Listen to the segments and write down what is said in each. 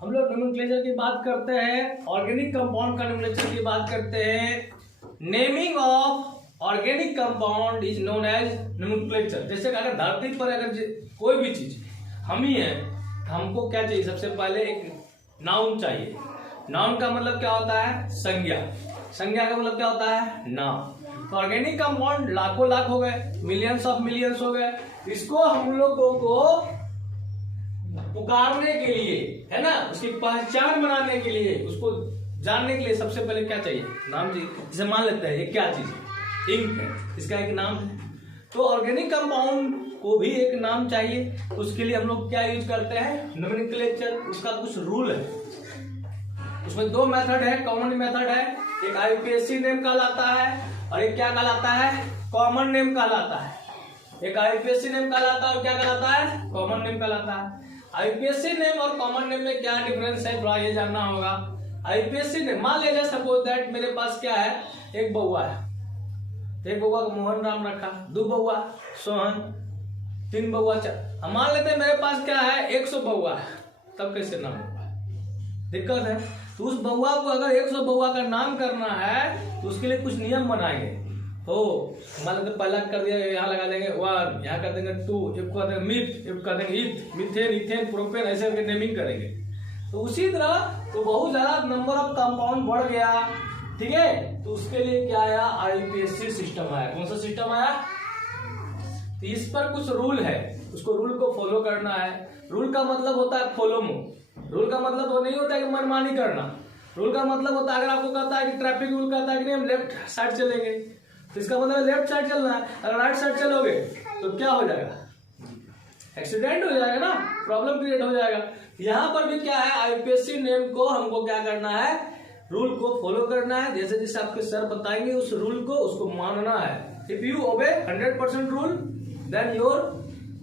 हम लोग नोमेनक्लेचर की बात करते हैं, ऑर्गेनिक कंपाउंड का नोमेनक्लेचर की बात करते हैं। Naming of organic compound is known as nomenclature. जैसे अगर धरती पर अगर कोई भी चीज हम ही है, हमको क्या चाहिए? सबसे पहले एक नाउन चाहिए। नाउन का मतलब क्या होता है? संज्ञा। संज्ञा का मतलब क्या होता है? नाम। तो ऑर्गेनिक कंपाउंड लाखों लाख हो गए, मिलियंस ऑफ मिलियंस हो गए। इसको हम लोगों को पुकारने के लिए, है ना, उसकी पहचान बनाने के लिए, उसको जानने के लिए सबसे पहले क्या चाहिए? नाम चाहिए। जैसे मान लेते हैं ये क्या चीज है? इंक है, इसका एक नाम है। तो ऑर्गेनिक कंपाउंड को भी एक नाम चाहिए। उसके लिए हम लोग क्या यूज करते हैं? नोमेनक्लेचर। उसका कुछ रूल है, उसमें दो मेथड है, कॉमन मेथड है। एक आईयूपीएसी नेम कहलाता है और एक क्या कहलाता है? कॉमन नेम कहलाता है। एक आईयूपीएसी नेम कहलाता है और क्या कहलाता है? कॉमन नेम कहलाता है। आईयूपीएसी नेम और कॉमन नेम में क्या डिफरेंस है, थोड़ा ये जानना होगा। आईयूपीएसी नेम, मान लीजिए सपोज दैट मेरे पास क्या है, एक बउआ है, एक बउआ को मोहन नाम रखा, दो बउआ सोहन, तीन बउआ चार। मान लेते हैं मेरे पास क्या है, 100 बउआ है, तब कैसे नाम होगा? दिक्कत है। तो उस बउआ को अगर 100 बउआ का नाम करना है तो उसके लिए कुछ नियम बनाएंगे। हो मान लेते पहला कर दिया, यहाँ लगा देंगे 1, यहाँ कर देंगे 2, एक कर देंगे मिथ, एक कर देंगे ईथ, मिथेन, इथेन, प्रोपेन, ऐसे करके नेमिंग करेंगे। तो उसी तरह तो बहुत ज्यादा नंबर ऑफ कंपाउंड बढ़ गया, ठीक है। तो उसके लिए क्या आया? आईयूपीएसी सिस्टम आया। कौन सा सिस्टम आया? तो इस पर कुछ रूल है, उसको रूल को फॉलो करना है। रूल का मतलब होता है फॉलो मो। रूल का मतलब वो नहीं होता है कि मनमानी करना। रूल का मतलब होता है, अगर आपको कहता है कि ट्रैफिक रूल कहता है कि नहीं हम लेफ्ट साइड चलेंगे, तो इसका मतलब लेफ्ट साइड चलना है। अगर राइट साइड चलोगे तो क्या हो जाएगा? एक्सीडेंट हो जाएगा ना, प्रॉब्लम क्रिएट हो जाएगा। यहाँ पर भी क्या है, आईयूपीएसी नेम को हमको क्या करना है? रूल को फॉलो करना है। जैसे जैसे आपके सर बताएंगे उस रूल को, उसको मानना है। If you obey 100% rule then your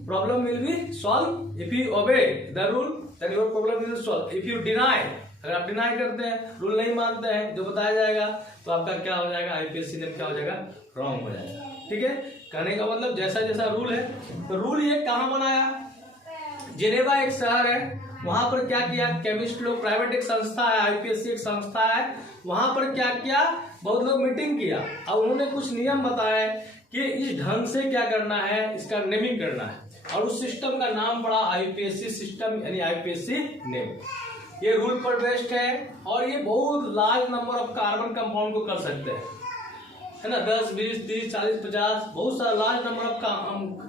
problem will be solve. If you obey the rule then your problem will solve. If you deny, अगर आप डिनाई करते हैं, रूल नहीं मानते हैं जो बताया जाएगा, तो आपका क्या हो जाएगा? आईयूपीएसी नेम क्या हो जाएगा? रॉन्ग हो जाएगा। ठीक है, कहने का मतलब जैसा जैसा रूल है। तो रूल ये कहाँ बनाया? जेनेवा एक शहर है, वहां पर क्या किया? केमिस्ट लोग, प्राइवेट एक संस्था है, आईयूपीएसी एक संस्था है, वहां पर क्या किया? बहुत लोग मीटिंग किया और उन्होंने कुछ नियम बताए कि इस ढंग से क्या करना है, इसका नेमिंग करना है। और उस सिस्टम का नाम पड़ा आईयूपीएसी सिस्टम, यानी आईयूपीएसी नेम। ये रूल पर बेस्ड है और ये बहुत large number of carbon compound को कर सकते हैं, है ना। 10, 20, 30, 40, 50 बहुत सारा लार्ज नंबर ऑफ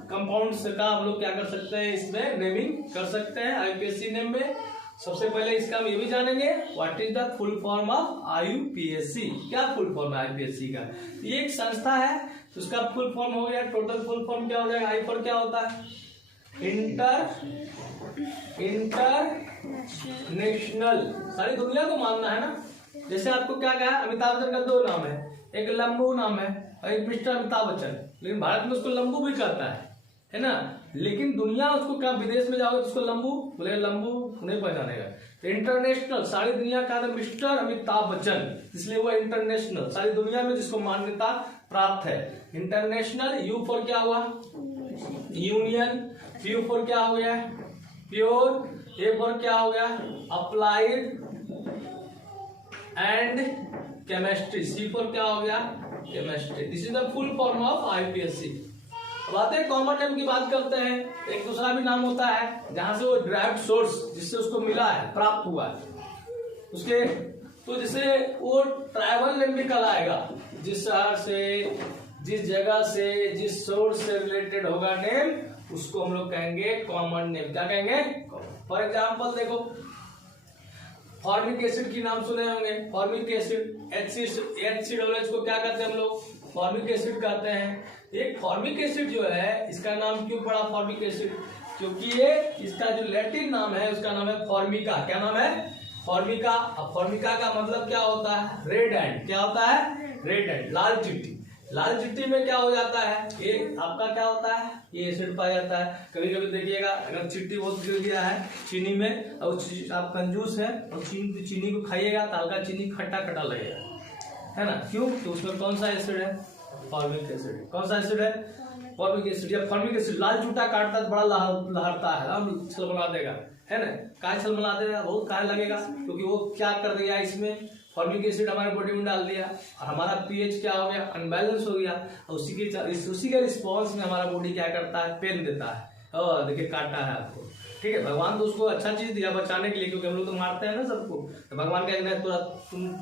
कंपाउंड्स का हम लोग क्या कर सकते हैं? इसमें नेमिंग कर सकते हैं आईयूपीएसी नेम में। सबसे पहले इसका हम ये भी जानेंगे, what is the full form of IUPAC. क्या फुल फॉर्म है आईयूपीएसी का? ये एक संस्था है, तो उसका फुल फॉर्म हो गया। टोटल फुल फॉर्म क्या हो जाएगा? आई पर क्या होता है? इंटरनेशनल, सारी दुनिया को मानना है ना। जैसे आपको क्या कहा, अमिताभ बच्चन का 2 नाम है, एक लंबू नाम है और एक मिस्टर अमिताभ बच्चन, लेकिन भारत में उसको लंबू भी कहता है ना। लेकिन दुनिया उसको क्या, विदेश में जाओगे तो उसको लंबू बोले, लंबू नहीं पहचानेगा। तो इंटरनेशनल, सारी दुनिया का मिस्टर अमिताभ बच्चन, इसलिए वो इंटरनेशनल, सारी दुनिया में जिसको मान्यता प्राप्त है। इंटरनेशनल, यू फॉर क्या हुआ? यूनियन, पी फॉर क्या हो गया? प्योर, ए फॉर क्या हो गया? Applied and chemistry, C for क्या हो गया? Chemistry. This is the full form of IUPAC. अब आते हैं कॉमन नेम की बात करते हैं। एक दूसरा भी नाम होता है जहां से वो ड्राइव्ड सोर्स, जिससे उसको मिला है, प्राप्त हुआ है उसके, तो जैसे वो ट्राइबल नेम भी कहलाएगा। जिस शहर से, जिस जगह से, जिस सोर्स से रिलेटेड होगा नेम, उसको हम लोग कहेंगे कॉमन नेम। क्या कहेंगे? फॉर एग्जाम्पल देखो, फॉर्मिक एसिड की नाम सुने होंगे। फॉर्मिक एसिड, HCOH को क्या कहते हैं हम लोग? फॉर्मिक एसिड कहते हैं। एक फॉर्मिक एसिड जो है, इसका नाम क्यों पड़ा फॉर्मिक एसिड? क्योंकि ये इसका जो लैटिन नाम है उसका नाम है फॉर्मिका। क्या नाम है? फॉर्मिका। अब फॉर्मिका का मतलब क्या होता है? Red and. क्या होता है? रेड एंड, लाल चिट्टी। लाल चिट्टी में क्या हो जाता है? ये आपका क्या होता है? ये एसिड पाया जाता है। कभी कभी देखिएगा, अगर चिट्टी बहुत गिर गया है चीनी में और आप कंजूस है और चीनी को खाइएगा तो हल्का चीनी खट्टा खट्टा लगेगा, है ना। क्यों? तो उसमें कौन सा एसिड है? Formic acid. कौन सा एसिड है? Formic acid. या फॉर्मिक एसिड लाल चूटा काटता है तो बड़ा लहरता है, छलबला देगा, है ना। काहे छलमला देगा, बहुत काहे लगेगा, क्योंकि वो क्या कर दिया इसमें, फॉर्मिक एसिड हमारे बॉडी में डाल दिया और हमारा पीएच क्या हो गया, अनबैलेंस हो गया। और उसी के रिस्पॉन्स में हमारा बॉडी क्या करता है, पेन देता है। और देखिए काटा है आपको, ठीक है। भगवान तो उसको अच्छा चीज दिया बचाने के लिए, क्योंकि हम लोग तो मारते हैं ना सबको। तो भगवान का कहना है तुम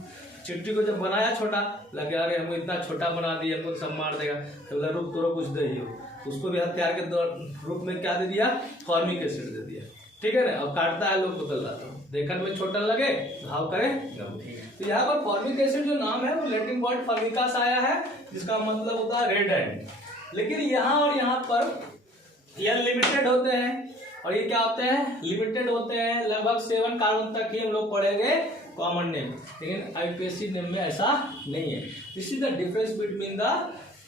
चिट्ठी को जब बनाया छोटा, लगे अरे हमको इतना छोटा बना दिया, हमको सब मार देगा, तो रुक तो कुछ दे ही हो। उसको भी हथियार के रूप में क्या दे दिया, फॉर्मिक एसिड दे दिया, ठीक है ना। और काटता है लोग को, बदल जाता है, देखने में छोटा लगे घाव करे। तो यहाँ पर फॉर्मिक एसिड जो नाम है वो लैटिन वर्ड फॉर्मिका से आया है, जिसका मतलब होता है रेड एंड। लेकिन यहाँ और यहाँ पर यह लिमिटेड होते हैं, और ये क्या होते हैं, लिमिटेड होते हैं। लगभग 7 कार्बन तक ही हम लोग पढ़ेंगे कॉमन नेम, लेकिन आईपीएससी नेम में ऐसा नहीं है। This is the difference between the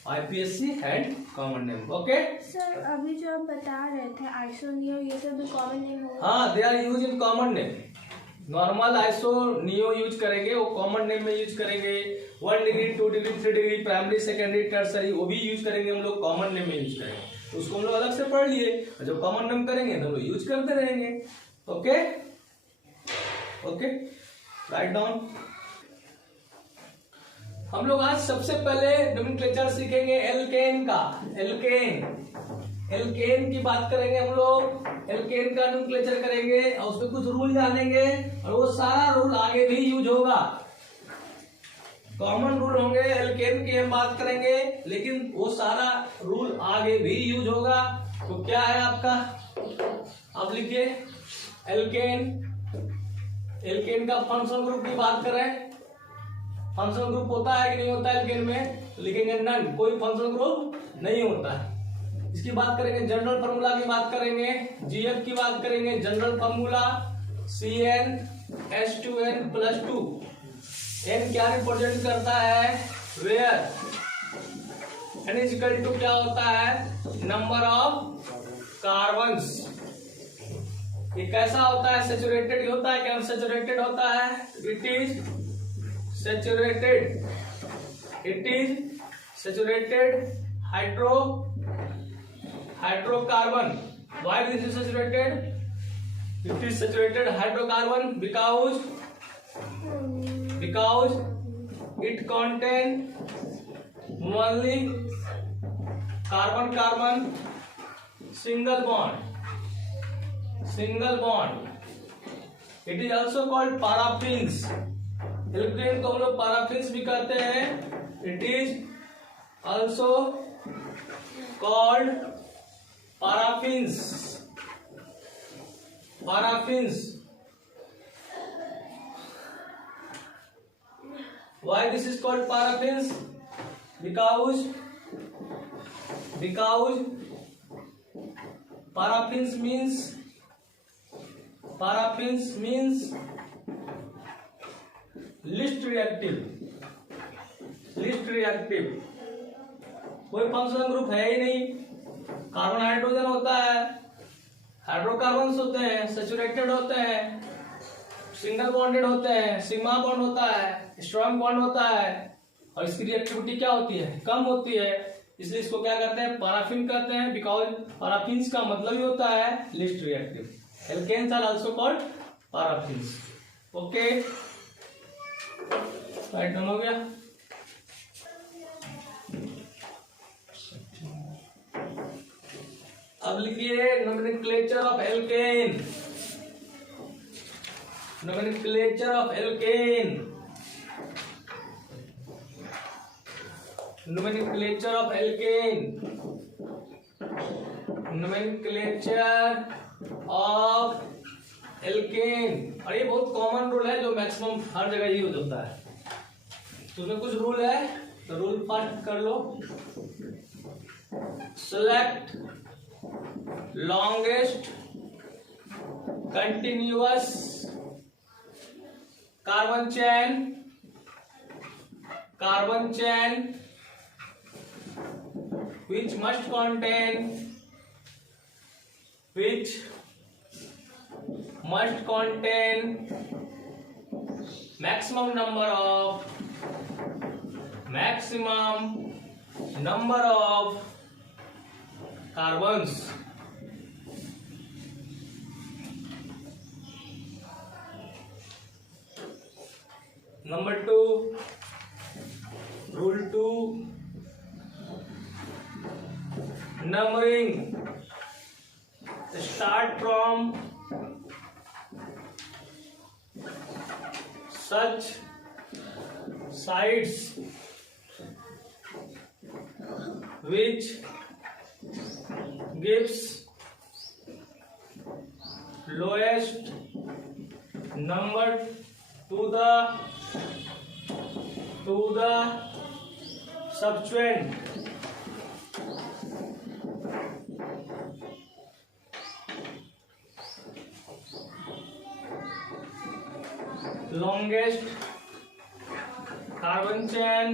IPSC and common name. Okay sir, अभी जो आप बता रहे थे आइसो नियो, ये सब भी कॉमन नेम होगा? हाँ, they are use in common name. Normal iso neo use करेंगे, वो कॉमन नेम में यूज करेंगे। 1 degree 2 degree 3 degree primary secondary tertiary वो भी यूज करेंगे हम लोग, कॉमन नेम में यूज करेंगे। तो उसको हम लोग अलग से पढ़ लिए, और जब कॉमन नेम करेंगे तो हम लोग यूज करते रहेंगे। Okay okay, write down. हम लोग आज सबसे पहले नोमेनक्लेचर सीखेंगे एल्केन का। एल्केन की बात करेंगे हम लोग, एल्केन का नोमेनक्लेचर करेंगे और उसमें कुछ रूल जानेंगे, और वो सारा रूल आगे भी यूज होगा। कॉमन रूल होंगे, एल्केन की हम बात करेंगे, लेकिन वो सारा रूल आगे भी यूज होगा। तो क्या है आपका, आप लिखिए एल्केन का फंक्शनल ग्रुप की बात करें। फंक्शनल ग्रुप होता है कि नहीं होता है एल्केन में, लिखेंगे नन, कोई फंक्शनल ग्रुप नहीं होता है। इसकी बात करेंगे, जनरल फार्मूला की बात करेंगे, जीएफ की बात करेंगे, जनरल फार्मूला CnH2n+2। n क्या रिप्रेजेंट करता है, वेयर। n इक्वल टू क्या होता है, नंबर ऑफ कार्बन्स। ये कैसा होता है, सैचुरेटेड होता है क्या, अनसैचुरेटेड होता है? It is saturated, hydrocarbon. Why this is saturated? It is saturated hydrocarbon because it contain only carbon single bond. It is also called paraffins. Alkane को हम लोग paraffins भी कहते हैं। It is also called paraffins. Why this is called paraffins? Because paraffins means least reactive। कोई functional group है ही नहीं। Carbon hydrogen होता है, हाइड्रोकार्बन्स होते हैं, सैचुरेटेड होते हैं, सिंगल बॉन्डेड होते हैं, सिग्मा बॉन्ड होता है, स्ट्रॉन्ग बॉन्ड होता है, और इसकी रिएक्टिविटी क्या होती है, कम होती है। इसलिए इसको क्या कहते हैं, पैराफिन कहते हैं। बिकॉज पैराफिन्स का मतलब ही होता है least reactive. Alkanes are also called paraffins. Okay, write down हो गया। अब लिखिए nomenclature of alkane. Nomenclature of alkane और ये बहुत कॉमन रूल है जो मैक्सिमम हर जगह यूज होता है। तो उसमें कुछ रूल है, तो रूल फर्स्ट कर लो। Select longest continuous carbon chain which must contain maximum number of carbons। Number 2, rule 2, numbering start from such sides which gives lowest number to the subsequent longest carbon chain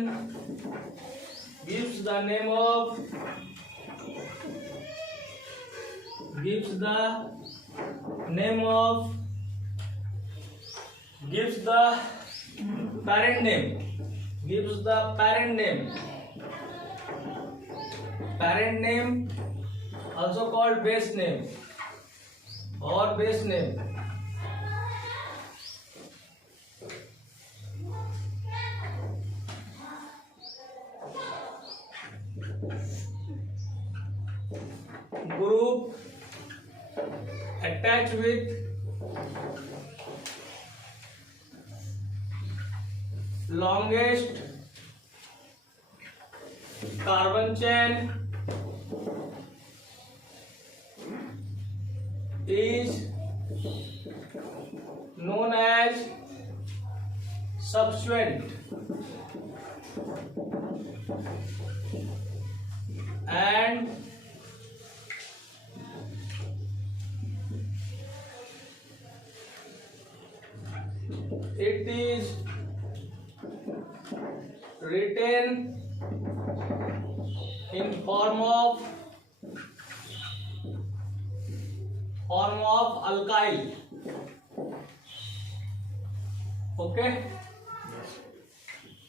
gives the name of gives the parent name also called base name or base name. Group attached with longest carbon chain is known as subsequent, and it is written in form of alkyl. Okay,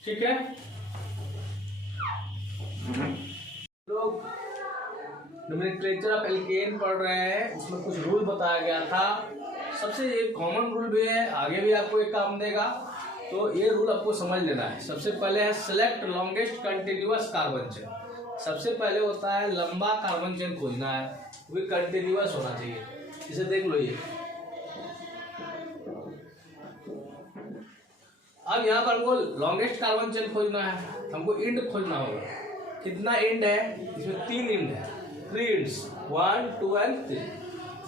ठीक है। लोग nomenclature of alkene पढ़ रहे हैं, इसमें कुछ rule बताया गया था। सबसे एक कॉमन रूल भी है, आगे भी आपको एक काम देगा, तो ये रूल आपको समझ लेना है। सबसे पहले है select longest continuous carbon chain. सबसे पहले होता है लंबा कार्बन चेन खोजना है, वो भी कंटिन्यूअस होना चाहिए। इसे देख लो, ये अब यहाँ पर हमको लॉन्गेस्ट कार्बन चेन खोजना है, हमको इंड खोजना होगा। कितना इंड है इसमें? 3 इंड है, 3 इंड्स, 1, 2 एंड 3।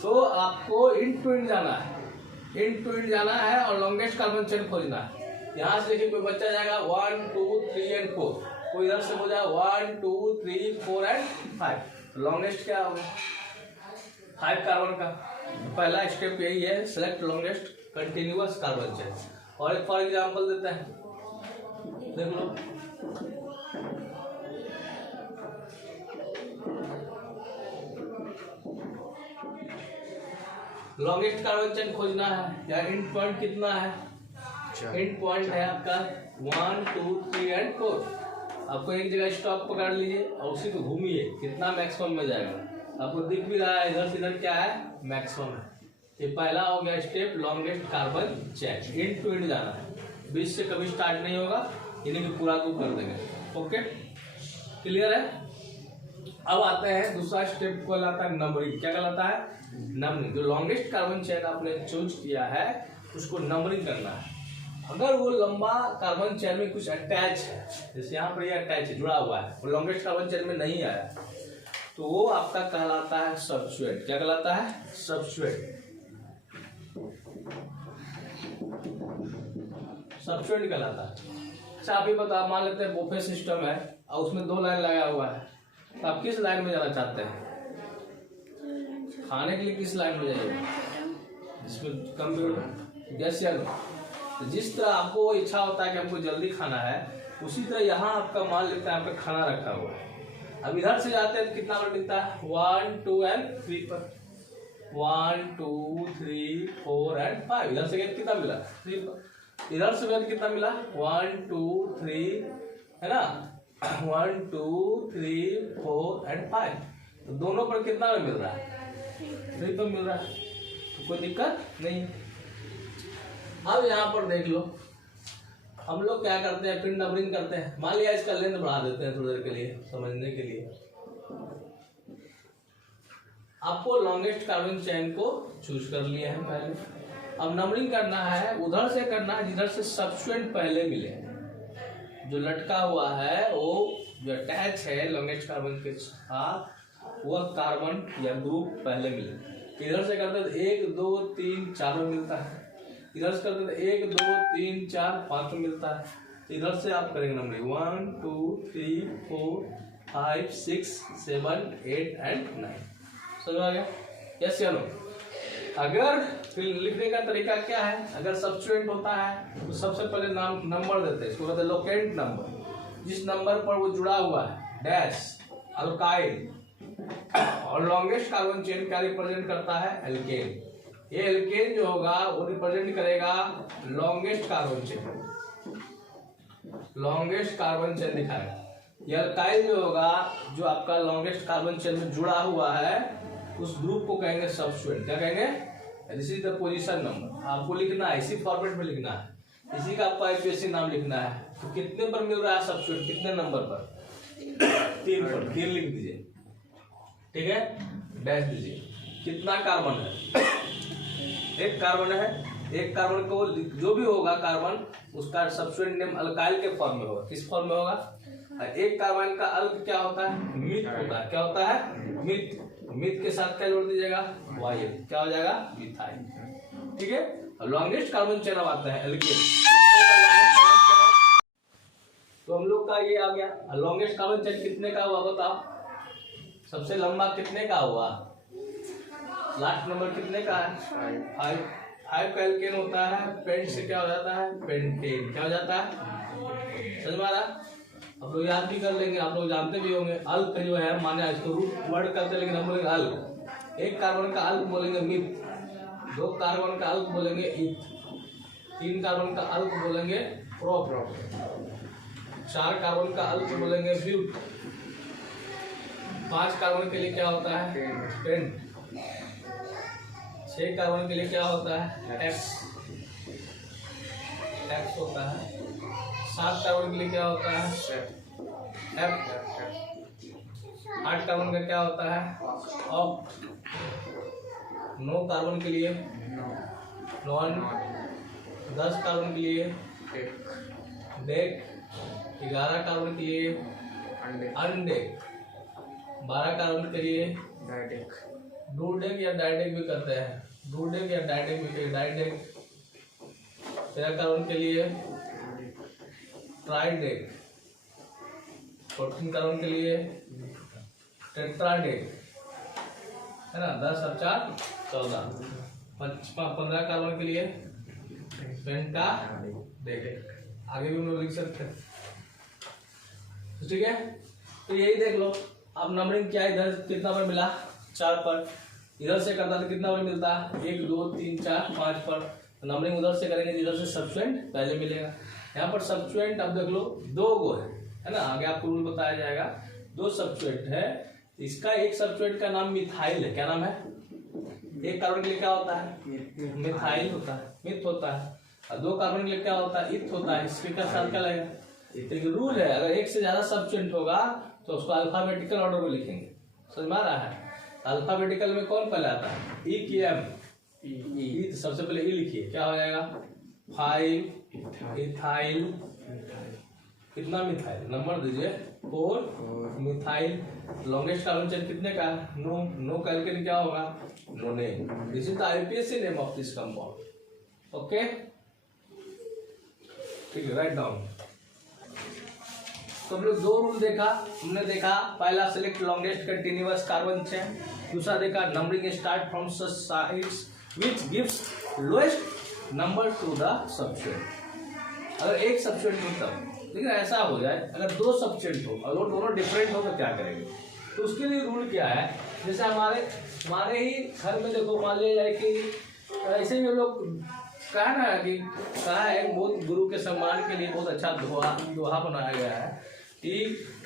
तो आपको इंड टू इंड जाना है, और लॉन्गेस्ट कार्बन चेन खोजना है। यहाँ से देखिए कोई बच्चा जाएगा 1, 2, 3 एंड 4, कोई इधर से हो जाए 1, 2, 3, 4 एंड 5। लॉन्गेस्ट क्या होगा? 5 कार्बन का। पहला स्टेप यही है, select longest continuous carbon chain. और एक फॉर एग्जाम्पल देता है, देख लो, लॉन्गेस्ट कार्बन चेन खोजना है, या एंड पॉइंट कितना है? एंड पॉइंट है आपका 1, 2, 3 एंड 4। आपको एक जगह स्टॉप पकड़ लीजिए और उसी को घूमिए, कितना मैक्सिमम में जाएगा। आपको दिख भी रहा है इधर से इधर क्या है? मैक्सिमम है। ये पहला हो गया step, longest carbon chain. End to end जाना है, बीच से कभी स्टार्ट नहीं होगा, इन्हीं को पूरा को कर देंगे। ओके, क्लियर है? अब आते हैं दूसरा स्टेप को कहलाता है नंबरिंग। क्या कहलाता है? नंबरिंग। जो लॉन्गेस्ट कार्बन चेन आपने चूज किया है उसको नंबरिंग करना है। अगर वो लंबा कार्बन चेन में कुछ अटैच है, जैसे यहाँ पर ये अटैच है, जुड़ा हुआ है, वो लॉन्गेस्ट कार्बन चेन में नहीं आया, तो वो आपका कहलाता है सबस्ट्रेट। क्या कहलाता है? सबस्ट्रेट। सबस्ट्रेट कहलाता है। अच्छा, आप ये बता, मान लेते हैं बुफे सिस्टम है और उसमें 2 लाइन लगा हुआ है, तो आप किस लाइन में जाना चाहते हैं? खाने के लिए किस लाइन में जाइए? जिसमें कंप्यूटर, गैस या नो। तो जिस तरह आपको इच्छा होता है कि हमको जल्दी खाना है, उसी तरह यहाँ आपका मान लेते हैं आपका खाना रखा हुआ है। अब इधर से जाते हैं तो कितना पर मिलता है? 1, 2 एंड 3 पर। 1, 2, 3, 4 एंड 5। इधर से कितना मिला? 3 पर। इधर से कितना मिला? 1, 2, 3, है ना? 1, 2, 3, 4 एंड 5। तो दोनों पर कितना मिल रहा है? 3 पर मिल रहा है, तो कोई दिक्कत नहीं। अब यहाँ पर देख लो, हम लोग क्या करते हैं, फिर नंबरिंग करते हैं। मान लिया इसका लेंथ बढ़ा देते हैं थोड़ी देर के लिए समझने के लिए। आपको लॉन्गेस्ट कार्बन चेन को चूज कर लिया है पहले। अब नंबरिंग करना है, उधर से करना है जिधर से सब्स्टिट्यूएंट पहले मिले। जो लटका हुआ है वो जो अटैच है लॉन्गेस्ट कार्बन के साथ, वह कार्बन या ग्रुप पहले मिले। इधर से करते तो 1 2 3 4 में मिलता है, इधर से करते तो 1 2 3 4 5 में मिलता है। इधर से आप करेंगे नंबरिंग 1 2 3 4 5 6 7 8 एंड 9। समझ आ गया? यस या नो? अगर फिर लिखने का तरीका क्या है, अगर सब्स्टिट्यूएंट होता है तो सबसे पहले नाम नंबर देते हैं, इसको कहते हैं लोकेंट नंबर। जिस नंबर पर वो जुड़ा हुआ है डैश अल्काइल, और लॉन्गेस्ट कार्बन चेन क्या रिप्रेजेंट करता है, एल्केन। ये एल्केन जो होगा वो रिप्रेजेंट करेगा longest carbon chain, longest carbon chain दिखाएगा। ये अल्काइल जो होगा, जो आपका लॉन्गेस्ट कार्बन चेन में जुड़ा हुआ है, उस ग्रुप को कहेंगे सब्स्टिट्यूएंट। क्या कहेंगे? This is the position number. आपको लिखना है इसी फॉर्मेट में लिखना है, इसी का आपको आईपीएससी नाम लिखना है। तो कितने पर मिल रहा है सब्स्टिट्यूएंट, कितने नंबर पर? 3 पर। 3 लिख दीजिए, ठीक है, डैश दीजिए। कितना कार्बन है? 1 कार्बन है। 1 कार्बन को जो भी होगा कार्बन, उसका सब्स्टिट्यूएंट नेम अल्काइल के फॉर्म में होगा। किस फॉर्म में होगा? 1 कार्बन का अल्क क्या होता है? मिथ होता है। क्या होता है? मिथ। मिथ के साथ क्या जोड़ दीजिएगा? वाइल। क्या हो जाएगा? मिथाइल। ठीक है। लॉन्गेस्ट कार्बन चेन अब आता है एल्केन। तो हम लोग का ये आ गया। लॉन्गेस्ट कार्बन चेन कितने का हुआ बताओ? सबसे लंबा कितने का हुआ? लास्ट नंबर कितने का है? 5। 5 का एल्केन होता है। पेंट से क्या हो जाता है? पेंटेन। क्या हो जाता है? समझ में आ रहा? आप लोग याद भी कर लेंगे, आप लोग जानते भी होंगे। अल्क जो है माने इसको रूट वर्ड करते, लेकिन हम बोलेंगे अल्क। 1 कार्बन का अल्क बोलेंगे मिथ, 2 कार्बन का अल्क बोलेंगे इथ, 3 कार्बन का अल्क बोलेंगे प्रोप, 4 कार्बन का अल्क बोलेंगे ब्यूट, 5 कार्बन के लिए क्या होता है? पेंट, 6 कार्बन के लिए क्या होता है? एक्स होता है, 7 कार्बन के लिए क्या होता है? एफ, 8 कार्बन का क्या होता है? ऑक्ट, 9 कार्बन के लिए नॉन, 10 कार्बन के लिए डेक, 11 कार्बन के लिए अनडेक, 12 कार्बन के लिए डूडेक या डाइडेक भी करते हैं, डूडेक या डाइडेक भी, डाइडेक। 13 कार्बन के लिए ट्राइडेक, 14 कार्बन के लिए टेट्राडेक, है ना, 10 और 4 14, 15 कार्बन के लिए पेंटाडेक। आगे भी हम लोग लिख सकते हैं, ठीक है। तो यही देख लो, अब नंबरिंग क्या, इधर कितना पर मिला? 4 पर। इधर से करता तो कितना पर मिलता? 1 2 3 4 5 पर। नंबरिंग उधर से करेंगे जिधर से सब्स्टिट्यूएंट पहले मिलेगा। यहाँ पर सब्स्टिट्यूएंट अब देख लो 2 गो है ना, आगे आपको रूल बताया जाएगा। 2 सब्स्टिट्यूएंट है। इसका एक सब्स्टिट्यूएंट का नाम मिथाइल है। क्या नाम है? 1 कार्बन के लिए क्या होता है? मिथाइल होता है, मिथ होता है। और 2 कार्बन के लिए क्या होता है? इथ होता है। इसके का साथ क्या लगेगा? एक रूल है, अगर 1 से ज्यादा सब्स्टिट्यूएंट होगा तो उसको अल्फाबेटिकल ऑर्डर में लिखेंगे। समझ में आ रहा है? अल्फाबेटिकल में कौन पहले आता है? ई की एम, ई सबसे पहले ई लिखिए, क्या हो जाएगा? 5 इथाइल। कितना मिथाइल? नंबर दीजिए 4 मिथाइल। लॉन्गेस्ट कार्बन चेन कितने का? नो का एल्केन क्या होगा? नोनेन। This is the IPSC name of this compound. Okay, ठीक है, राइट डाउन। तो हम लोग 2 रूल देखा, हमने देखा पहला select longest continuous carbon chain, दूसरा देखा numbering start from such sides which gives lowest number two the substituent. अगर एक सब्स्टिट्यूएंट हो तब, लेकिन ऐसा हो जाए अगर 2 सब्स्टिट्यूएंट हो और वो दोनों डिफरेंट हो तो क्या करेंगे? तो उसके लिए रूल क्या है? जैसे हमारे ही घर में देखो, मान लिया जाए कि ऐसे ही हम लोग कहा ना कि कहा है, बहुत गुरु के सम्मान के लिए बहुत अच्छा दोहा बनाया गया है कि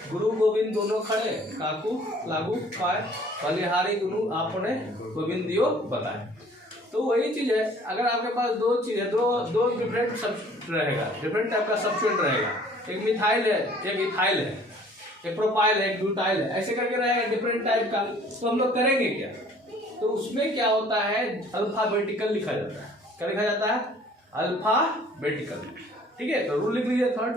गुरु गोविंद दोनों खड़े, काकू लागू पाए, बलिहारी गुरु आपने गोविंद दियो बताए। तो वही चीज है, अगर आपके पास दो चीज है, दो डिफरेंट सब्स्टिट्यूट रहेगा, डिफरेंट टाइप का सब्स्टिट्यूट रहेगा, एक मिथाइल है, एक इथाइल है, एक प्रोपाइल है, एक ब्यूटाइल है, ऐसे करके रहेगा डिफरेंट टाइप का। तो हम लोग करेंगे क्या, तो उसमें क्या होता है, अल्फाबेटिकल लिखा जाता है। क्या लिखा जाता है, अल्फाबेटिकल। ठीक है, तो रूल लिख लीजिए third,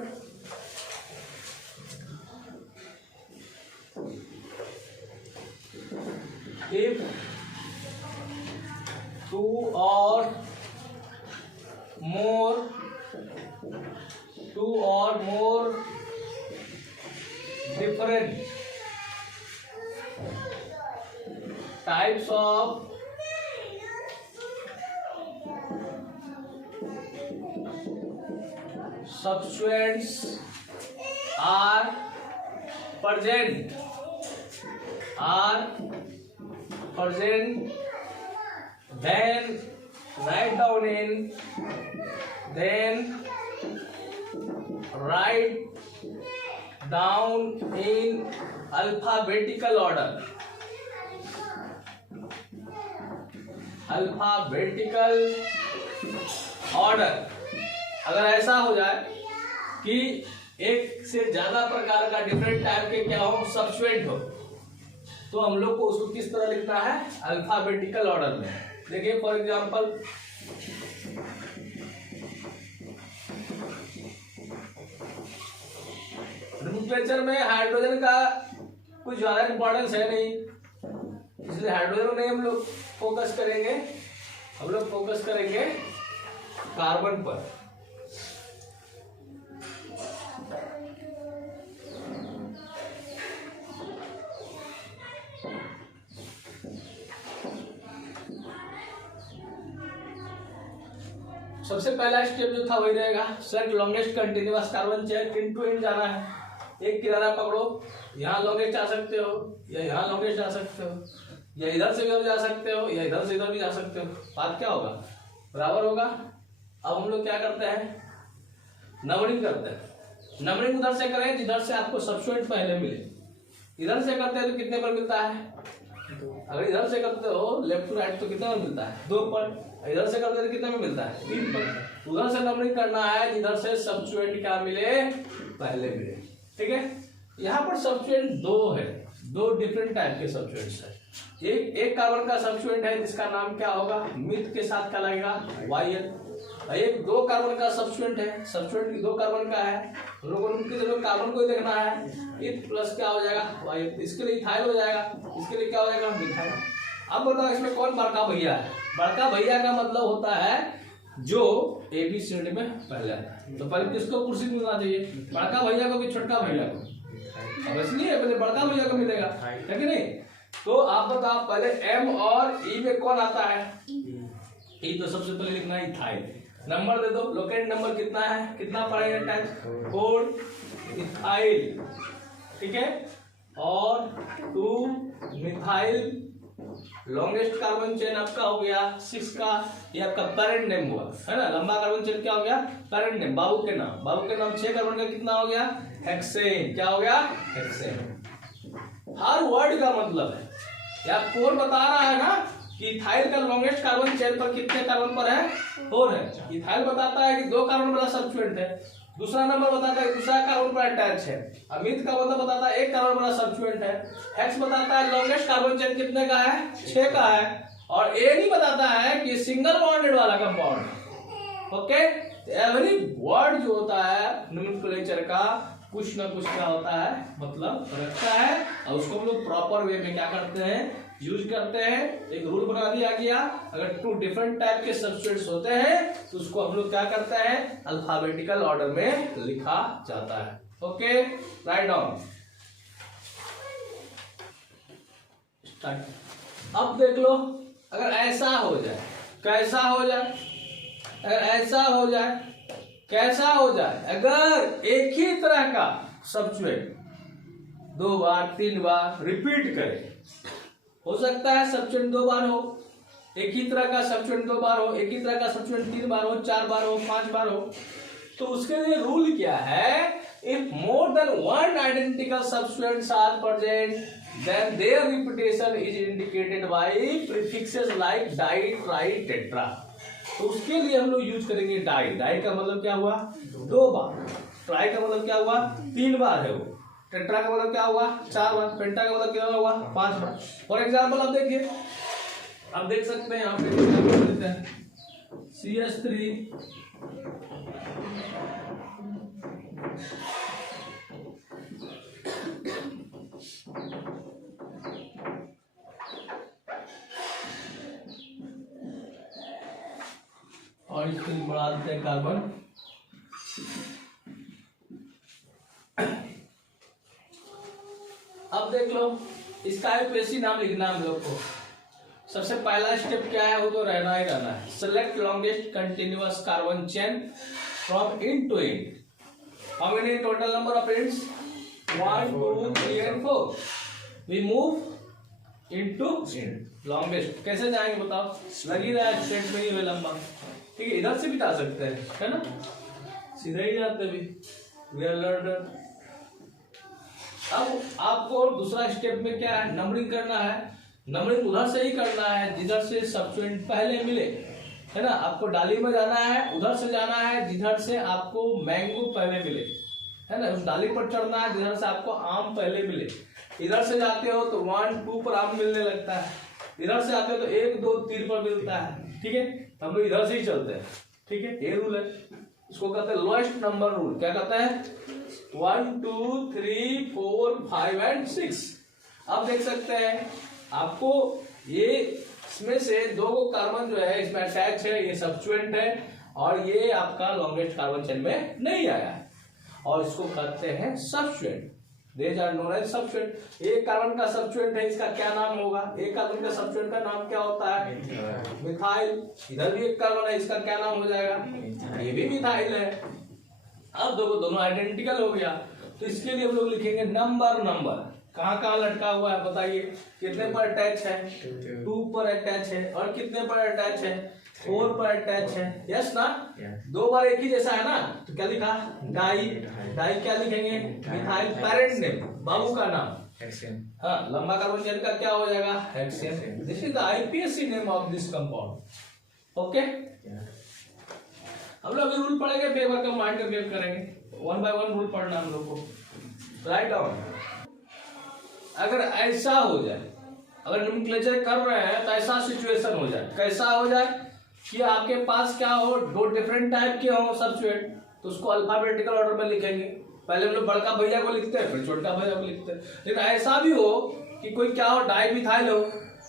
if two or more different types of substituents are present, then write down in alphabetical order. अगर ऐसा हो जाए कि एक से ज्यादा प्रकार का डिफरेंट टाइप के क्या हो, सब्स्टिट्यूएंट हो, तो हम लोग को उसको किस तरह लिखना है, अल्फाबेटिकल ऑर्डर में। देखिए फॉर एग्जांपल, नोमेनक्लेचर में हाइड्रोजन का कुछ ज्यादा इंपॉर्टेंस है नहीं, इसलिए हाइड्रोजन में हम लोग फोकस करेंगे, हम लोग फोकस करेंगे कार्बन पर। सबसे पहला स्टेप जो था वही रहेगा, select longest continuous carbon chain, इन टू इन जाना है, एक किनारा पकड़ो, यहाँ लॉन्गेस्ट आ सकते हो या यहाँ लॉन्गेस्ट आ सकते हो, या इधर से भी जा सकते हो या इधर से इधर भी जा सकते हो, बात क्या होगा, बराबर होगा। अब हम लोग क्या करते हैं, नंबरिंग करते हैं। नंबरिंग उधर से करें जिधर से आपको सब्स्टिट्यूएंट पहले मिले, इधर से करते हैं तो कितने पर मिलता है, अगर इधर से करते हो लेफ्ट टू राइट तो कितना मिलता है, 2 पर, इधर से करते तो कितने में मिलता है, 3 पर। उधर से नंबरिंग करना है जिधर से सब्स्टिट्यूएंट क्या मिले, पहले मिले। ठीक है, यहाँ पर सब्स्टिट्यूएंट 2 है, 2 डिफरेंट टाइप के सब्स्टिट्यूएंट्स है। एक कार्बन का सब्स्टिट्यूएंट है जिसका नाम क्या होगा, मिथ के साथ क्या लगेगा, YL। एक 2 कार्बन का सब्स्टिट्यूएंट है, सब्स्टिट्यूएंट 2 कार्बन का है, हम लोगों को कार्बन को ही देखना है, इथ प्लस क्या हो जाएगा, YL, इसके लिए इथाइल हो जाएगा, इसके लिए क्या हो जाएगा, मिथाइल। अब बताओ इसमें कौन बड़का भैया है, बड़का भैया का मतलब होता है जो ABCD में पहले आता है, तो पहले किसको कुर्सी मिलना चाहिए, बड़का भैया को कि छोटका भैया को, अब इसलिए पहले बड़का भैया को मिलेगा, है कि नहीं। तो आप बताओ पहले M और E में कौन आता है, E तो सबसे पहले लिखना है इथाइल। नंबर दे दो, लोकेट नंबर कितना है, कितना पड़ेगा टाइम, 4 इथाइल, ठीक है, और 2 मिथाइल। लॉन्गेस्ट कार्बन चेन आपका हो गया 6 का, ये आपका पेरेंट नेम हुआ, है ना। लंबा कार्बन चेन क्या हो गया, पेरेंट नेम, बाबू के नाम 6 कार्बन का कितना हो गया, हेक्सेन। क्या हो गया, हेक्सेन। हर वर्ड का मतलब है, या 4 बता रहा है ना कि इथाइल का लॉन्गेस्ट कार्बन चेन पर कितने कार्बन पर है, 4 है। इथाइल बताता है कि 2 कार्बन वाला सब्स्टिट्यूएंट है, दूसरा नंबर बताता है दूसरा कार्बन पर अटैच है, अमिथ का मतलब बताता है 1 कार्बन वाला सब्स्टिट्यूएंट है, हेक्स बताता है लॉन्गेस्ट कार्बन चेन कितने का है, 6 का है, और ए नहीं बताता है कि सिंगल बॉन्डेड वाला कंपाउंड है। ओके, एवरी वर्ड जो होता है नोमेनक्लेचर का कुछ ना कुछ क्या होता है, मतलब रखता है, और उसको हम लोग प्रॉपर वे में क्या करते हैं, यूज करते हैं। एक रूल बना दिया गया, अगर 2 डिफरेंट टाइप के सब्स्टिट्यूएंट्स होते हैं तो उसको हम लोग क्या करते हैं, अल्फाबेटिकल ऑर्डर में लिखा जाता है। Okay, write down, start. अब देख लो, अगर ऐसा हो जाए, कैसा हो जाए, अगर ऐसा हो जाए, कैसा हो जाए, अगर एक ही तरह का सब्स्टिट्यूएंट 2 बार 3 बार रिपीट करे, हो सकता है सब्स्टिट्यूएंट 2 बार हो, एक ही तरह का सब्स्टिट्यूएंट 2 बार हो, एक ही तरह का सब्स्टिट्यूएंट 3 बार हो, 4 बार हो, 5 बार हो, तो उसके लिए रूल क्या है, If more than one identical substituents are present, then their repetition is indicated by prefixes like di, tri, tetra. तो उसके लिए हम लोग यूज करेंगे डाई. डाई का मतलब क्या हुआ? 2 बार. ट्राई का मतलब क्या हुआ? 3 बार है वो. टेट्रा का मतलब क्या हुआ? 4 बार. पेंटा का मतलब क्या हुआ? 5 बार. फॉर एग्जाम्पल आप देखिए, आप देख सकते हैं यहाँ पे एग्जाम्पल देते हैं CH3 और इसको बढ़ा देते हैं कार्बन. अब देख लो, इसका यूपीएससी नाम लिखना हम लोग को. सबसे पहला स्टेप क्या है? वो तो रहना ही रहना है. Select longest continuous carbon chain from end to end. How many total number of ends? 1 2 3 and 4. We move into longest. कैसे जाएंगे बताओ? लगी रहा है स्ट्रेट में ही हुए लंबा. ठीक है, इधर से भी जा सकते हैं, है ना? सीधा ही जाते भी. We are learner. अब आपको दूसरा स्टेप में क्या है? नंबरिंग करना है. नंबरिंग उधर से ही करना है जिधर से सब्स्टिट्यूएंट पहले मिले, है ना? आपको डाली में जाना है, उधर से जाना है जिधर से आपको मैंगो पहले मिले, है ना? उस डाली पर चढ़ना है जिधर से आपको आम पहले मिले. इधर से जाते हो तो 1 2 पर आम मिलने लगता है. इधर से आते हो तो 1 2 3 पर मिलता है. ठीक है, हम लोग इधर से ही चलते हैं. ठीक है, ये रूल है. इसको कहते हैं लोएस्ट नंबर रूल. क्या कहता है? 1 2 3 4 5 and 6. अब देख सकते हैं आपको ये इसमें से 2 कार्बन जो है इसमें अटैच है, ये सब्स्टिट्यूएंट है, और ये आपका लॉन्गेस्ट कार्बन चेन में नहीं आया है, और इसको कहते हैं substituent. These are known as substituent. एक कार्बन का सब्स्टिट्यूएंट है, इसका क्या नाम होगा? एक कार्बन का सब्स्टिट्यूएंट का नाम क्या होता है? मिथाइल. इधर भी एक कार्बन है, इसका क्या नाम हो जाएगा? ये भी मिथाइल है. अब देखो दोनों आइडेंटिकल हो गया, तो इसके लिए हम लोग लिखेंगे नंबर. नंबर कहाँ कहाँ लटका हुआ है बताइए? कितने पर अटैच है? 2 पर अटैच है. और कितने पर अटैच है? 4 पर अटैच है. यस ना? 2 बार एक ही जैसा है ना, तो क्या लिखा? डाई. डाई क्या लिखेंगे? मिथाइल. पेरेंट नेम, बाबू का नाम. हाँ, लंबा कार्बन चेन का क्या हो जाएगा? Hexane. This is the IPSC name of this compound. Okay, हम लोग रूल पढ़ेंगे, पेपर का माइंड का वेव करेंगे. 1 by 1 रूल पढ़ना हम लोग को. Write down. अगर ऐसा हो जाए, अगर नोमेनक्लेचर कर रहे हैं तो ऐसा सिचुएशन हो जाए. कैसा हो जाए? कि आपके पास क्या हो? 2 डिफरेंट टाइप के हो सब्स्टिट्यूएंट, तो उसको अल्फाबेटिकल ऑर्डर में लिखेंगे. पहले हम लोग बड़का भैया को लिखते हैं, फिर छोटा भैया को लिखते हैं. लेकिन ऐसा भी हो कि कोई क्या हो? डाई मिथाइल हो,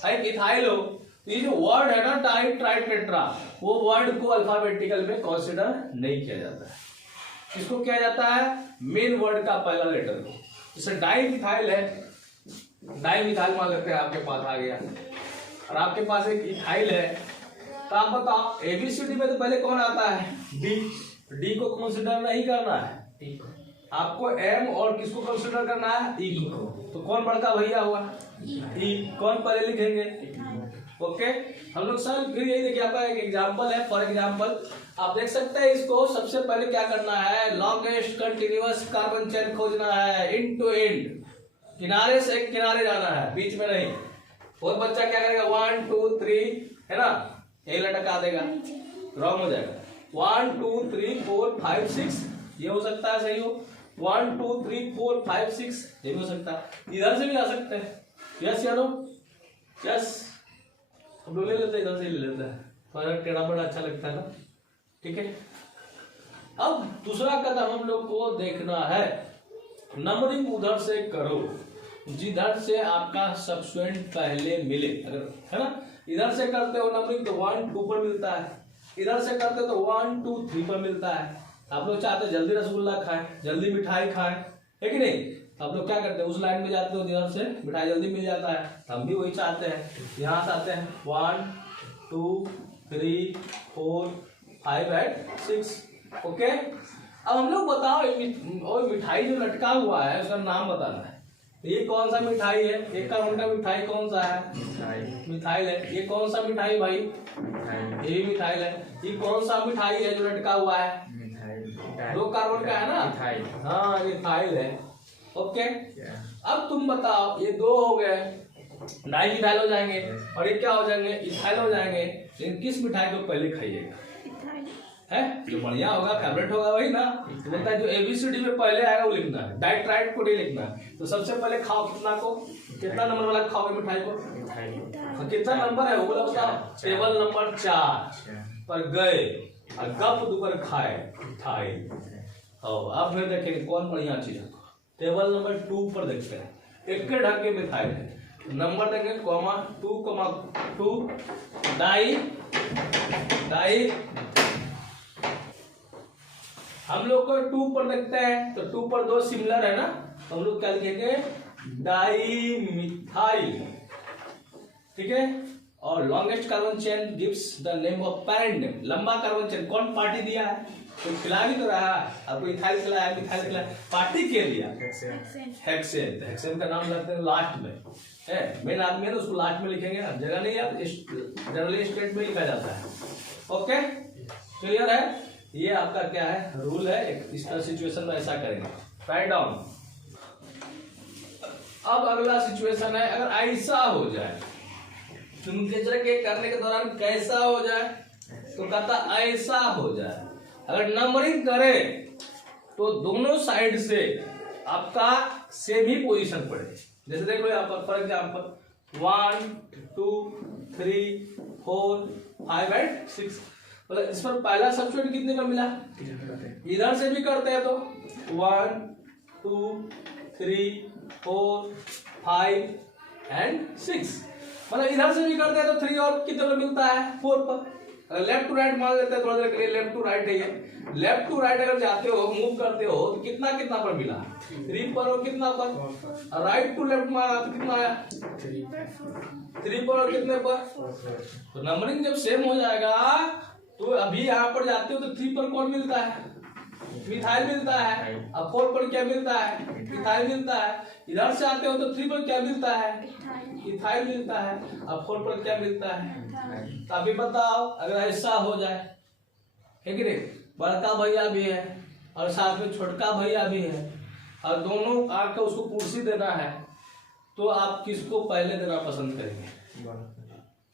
एक इथाइल हो, तो ये जो वर्ड है ना डाई ट्राई टेट्रा, वो वर्ड को अल्फाबेटिकल में कंसीडर नहीं किया जाता है. इसको किया जाता है मेन वर्ड का पहला लेटर को. जैसे डाई मिथाइल है, डाई मिथाइल मान लेते हैं आपके पास आ गया, और आपके पास एक इथाइल है, तो आप बताओ एबीसीडी में तो पहले कौन आता है? डी. डी को कंसीडर नहीं करना है, आपको एम और किसको कंसीडर करना है? ई को. तो कौन बड़का भैया हुआ? ई. कौन पहले लिखेंगे? ओके, हम लोग सर फिर यही देखिए, आपका एक एग्जांपल है. फॉर एग्जांपल आप देख सकते हैं इसको. सबसे पहले क्या करना है? लॉन्गेस्ट कंटिन्यूअस कार्बन चेन खोजना है, एंड टू एंड. किनारे से एक किनारे जाना है, बीच में नहीं. और बच्चा क्या करेगा? 1 2 3, है ना? ये लटका देगा, रॉन्ग हो जाएगा. 1 2 3 4 5 6, ये हो सकता है सही हो. 1 2 3 4 5 6, ये भी हो सकता है. इधर से भी आ सकते हैं. यस या नो? यस, हम लोग ले लेते हैं, इधर से ले लेते हैं, थोड़ा टेढ़ा बड़ा अच्छा लगता है ना. ठीक है, अब दूसरा कदम हम लोग को देखना है. नंबरिंग उधर से करो जिधर से आपका सब्स्टिट्यूएंट पहले मिले. अगर है ना, इधर से करते हो नंबरिंग तो 1 2 पर मिलता है, इधर से करते हो तो 1 2 3 पर मिलता है. आप लोग चाहते हो जल्दी रसगुल्ला खाएं, जल्दी मिठाई खाएं, है कि नहीं? आप लोग क्या करते हैं? उस लाइन में जाते हो जिधर से मिठाई जल्दी मिल जाता है. हम भी वही चाहते हैं. यहाँ से आते हैं 1 2 3 4 5 and 6. ओके, अब हम लोग बताओ, और मिठाई जो लटका हुआ है उसका नाम बताना है. ये कौन सा मिठाई है? एक कार्बन का मिठाई कौन सा है? मिथाइल है. ये कौन सा मिठाई भाई? ये मिथाइल है. ये कौन सा मिठाई है जो लटका हुआ है? दो कार्बन का है ना, इथाइल। हाँ इथाइल है। Okay, Yeah. अब तुम बताओ, ये दो हो गए, डाई इथाइल हो जाएंगे और ये क्या हो जाएंगे, इथाइल हो जाएंगे। लेकिन किस मिठाई को पहले खाइएगा, इथाइल। है जो बढ़िया होगा, फेवरेट होगा वही ना। तो बोलता है जो एबीसीडी में पहले आएगा वो लिखना है, डाइट्राइट को नहीं लिखना है। तो सबसे पहले खाओ कितना को, कितना नंबर वाला खाओगे मिठाई को, इथाइल। कितना नंबर है वो बोला, बताओ। टेबल नंबर 4 पर गए और गप दुपर खाए इथाइल। और अब फिर देखेंगे कौन बढ़िया चीज है। टेबल नंबर 2 पर देखते हैं, एक के ढंग के मिथाइल है, नंबर देंगे कॉमा 2 डाई डाई। हम लोग को 2 पर देखते हैं, तो 2 पर 2 सिमिलर है ना, तो हम लोग क्या लिखेंगे, डाई मिथाइल। ठीक है, और longest carbon chain gives the name of parent name. लंबा कार्बन चेन कौन पार्टी दिया है, तो खिला भी तो रहा है आपको, इथाइल खिलाया, मिथाइल खिलाया, पार्टी के दिया हेक्सेन। हेक्सेन। हेक्सेन का नाम लगते हैं लास्ट में, है मेन आदमी है ना, उसको लास्ट में लिखेंगे, जगह नहीं है, जनरली स्टेट में लिखा जाता है। ओके, क्लियर है, ये आपका क्या है रूल है, इस तरह सिचुएशन में ऐसा करेंगे, राइट डाउन। अब अगला सिचुएशन है, अगर ऐसा हो जाए, तुम के करने के दौरान कैसा हो जाए, तो कहता ऐसा हो जाए। अगर नंबरिंग करे तो दोनों साइड से आपका सेम ही पोजीशन पड़े। जैसे देख लो यहाँ पर फॉर एग्जाम्पल 1 2 3 4 5 एंड 6, मतलब इस पर पहला सब्स्टिट्यूट कितने का मिला, इधर से भी करते हैं तो 1 2 3 4 5 एंड 6, मतलब इधर से भी करते हैं तो 3 और कितने पर मिलता है, 4 पर। लेफ्ट टू राइट मान लेते हैं थोड़ा देर के लिए, लेफ्ट टू राइट है ये, लेफ्ट टू राइट अगर जाते हो मूव करते हो तो कितना कितना पर मिला, 3 पर और कितना पर, राइट टू लेफ्ट मारा तो कितना आया, 3 पर और कितने पर। तो नंबरिंग जब सेम हो जाएगा तो अभी यहाँ पर जाते हो तो 3 पर कौन मिलता है, मिथाइल मिलता है, अब 4 पर क्या मिलता है, इथाइल मिलता है। इधर से आते हो तो 3 पर क्या मिलता है, इथाइल मिलता है, अब 4 पर क्या मिलता है। तो अभी बताओ अगर ऐसा हो जाए, है कि नहीं, बड़का भैया भी है और साथ में छोटका भैया भी है और दोनों आके उसको कुर्सी देना है, तो आप किसको पहले देना पसंद करेंगे,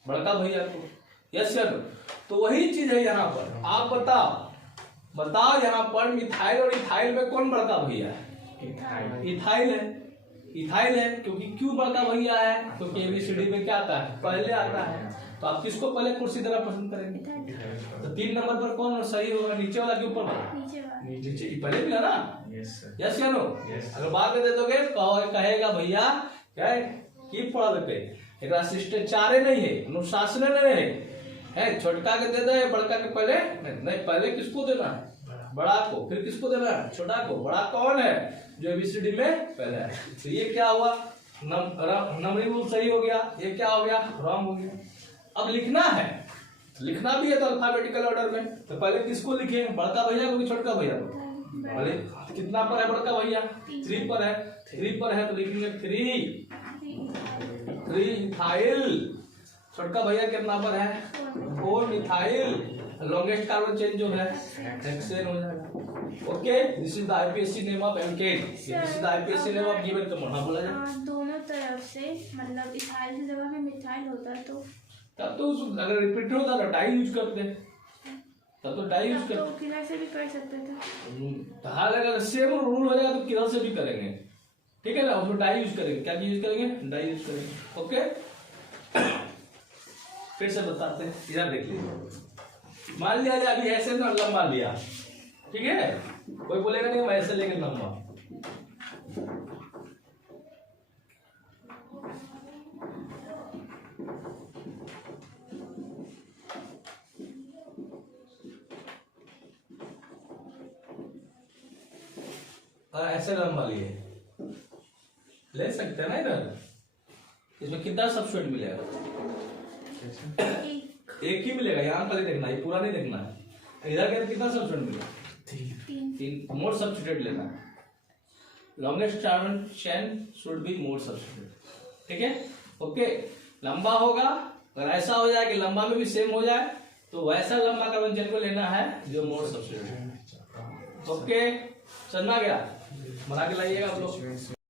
बड़का भैया को, यस सर। तो वही चीज है यहाँ पर, आप बताओ यहाँ पर मिथाइल और इथाइल में कौन बड़का भैया है, इथाइल है, इथाइल है, क्योंकि क्यों बड़का भैया है, क्योंकि एबीसीडी में क्या आता है, पहले आता है। तो आप किसको पहले कुर्सी देना पसंद करेंगे, तो 3 नंबर पर कौन सही होगा, नीचे वाला के ऊपर वाला, नीचे पहले भी है ना, यस या नो। अगर बाद में दे दोगे तो कहेगा भैया क्या है की पढ़ा देते, एक शिष्टाचार नहीं है, अनुशासन नहीं है, छोटका के दे दे, बड़का के पहले नहीं, पहले किसको देना है, बड़ा को, फिर किसको देना है, छोटा को। बड़ा कौन है, जो एबीसीडी में पहले है। तो ये क्या हुआ, नंबरिंग रूल सही हो गया, ये क्या हो गया, रॉन्ग हो गया। अब लिखना है, लिखना भी है तो अल्फाबेटिकल ऑर्डर में, तो पहले किसको लिखे, बड़का भैया को कि छोटका भैया को, पहले कितना पर है बड़का भैया, 3 पर है, 3 पर है तो लिखेंगे 3 इथाइल, छोटका भैया कितना पर है, 4 मिथाइल, लॉन्गेस्ट कार्बन चेन जो है हेक्सेन हो जाएगा। Okay, this is the IPSC name of alkene, this is the IPSC name of given compound. बोला जाए दोनों तरफ से, मतलब इथाइल की जगह पे मिथाइल होता तो तब तो अगर रिपीट होता तो डाई यूज करते, तब तो डाई यूज करते, तो किलर से भी कर सकते थे। हाल अगर सेम रूल हो जाएगा तो किलर से भी करेंगे, ठीक है ना, उसमें डाई यूज करेंगे, क्या यूज करेंगे, डाई यूज करेंगे। ओके, फिर से बताते हैं, इधर देख लीजिए, मान लिया जाए अभी ऐसे ना लंबा लिया, ठीक है, कोई बोलेगा नहीं मैं ऐसे लेके लंबा, ऐसे लंबा लिए ले सकते हैं ना। इधर इसमें कितना सब्स्टिट्यूट मिलेगा, एक ही मिलेगा, यहाँ पर ही देखना, ये पूरा नहीं देखना है। इधर के कितना सब्स्टिट्यूट मिलेगा, 3 मोर सब्स्टिट्यूट लेना है। Longest carbon chain should be more substitute, ठीक है। ओके, लंबा होगा, अगर ऐसा हो जाए कि लंबा में भी सेम हो जाए तो वैसा लंबा कार्बन चेन को लेना है जो मोर सब्स्टिट्यूट। ओके, समझा गया? बना के लाइएगा आप लोग।